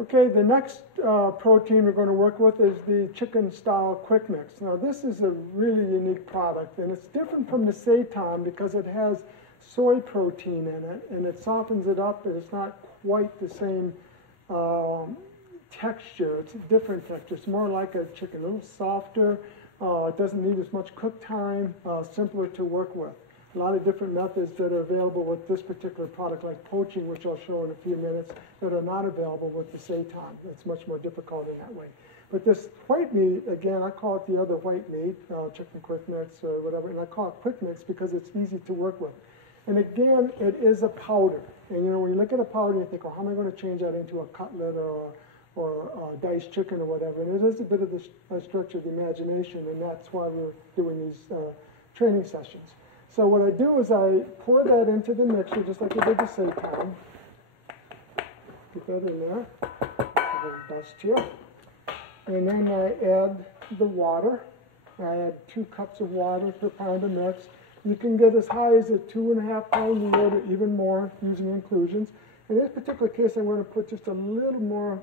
Okay, the next protein we're going to work with is the chicken style quick mix. Now this is a really unique product, and it's different from the seitan because it has soy protein in it, and it softens it up, and it's not quite the same texture. It's a different texture. It's more like a chicken, a little softer. It doesn't need as much cook time, simpler to work with. A lot of different methods that are available with this particular product, like poaching, which I'll show in a few minutes, that are not available with the seitan. It's much more difficult in that way. But this white meat, again, I call it the other white meat, chicken quick mix or whatever, and I call it quick mix because it's easy to work with. And again, it is a powder. And you know, when you look at a powder, you think, well, how am I going to change that into a cutlet or diced chicken or whatever? And it is a bit of a stretch of the imagination, and that's why we're doing these training sessions. So what I do is I pour that into the mixture just like I did the seitan. Get that in there. A little dust here. And then I add the water. I add 2 cups of water per pound of mix. You can get as high as a 2.5 pound meal or even more using inclusions. In this particular case, I'm going to put just a little more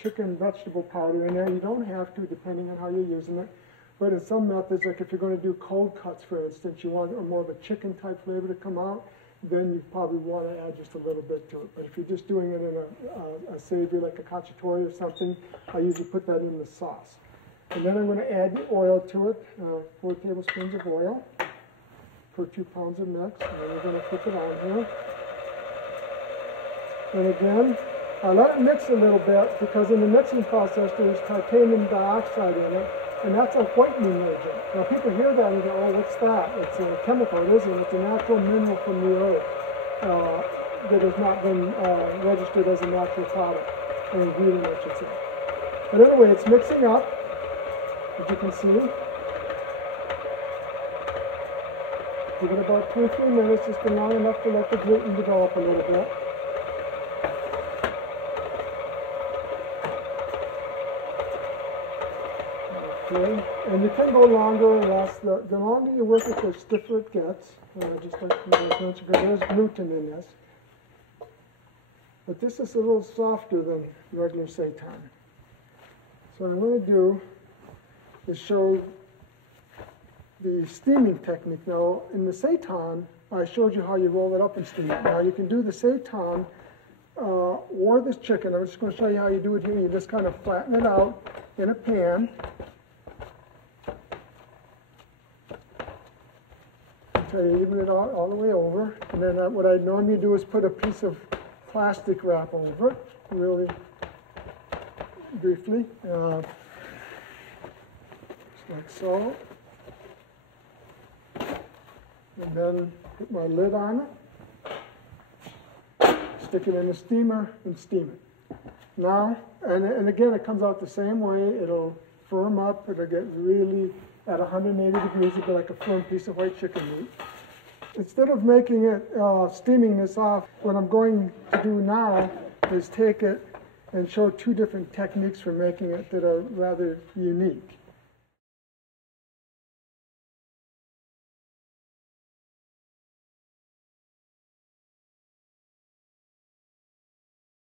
chicken vegetable powder in there. You don't have to, depending on how you're using it. But in some methods, like if you're going to do cold cuts, for instance, you want more of a chicken type flavor to come out, then you probably want to add just a little bit to it. But if you're just doing it in a savory, like a cacciatore or something, I usually put that in the sauce. And then I'm going to add the oil to it, 4 tablespoons of oil per 2 pounds of mix. And then we're going to flip it on here. And again, I let it mix a little bit because in the mixing process there's titanium dioxide in it, and that's a whitening agent. Now people hear that and go, oh, what's that? It's a chemical. It isn't. It's a natural mineral from the earth that has not been registered as a natural product, or ingredient, I should say. But anyway, it's mixing up, as you can see. Give it about 2 or 3 minutes, just long enough to let the gluten develop a little bit. Okay, and you can go longer or less. The longer you work it, the stiffer it gets. Just like I mentioned, because there's gluten in this. But this is a little softer than regular seitan. So what I'm going to do is show the steaming technique. Now, in the seitan, I showed you how you roll it up and steam it. Now, you can do the seitan or this chicken. I'm just going to show you how you do it here. You just kind of flatten it out in a pan. So you even it all the way over. And then what I normally do is put a piece of plastic wrap over it, really briefly. Just like so. And then put my lid on it, stick it in the steamer, and steam it. Now, and again, it comes out the same way. It'll firm up. It'll get really at 180 degrees. It'll be like a firm piece of white chicken meat. Instead of making it, steaming this off, what I'm going to do now is take it and show 2 different techniques for making it that are rather unique.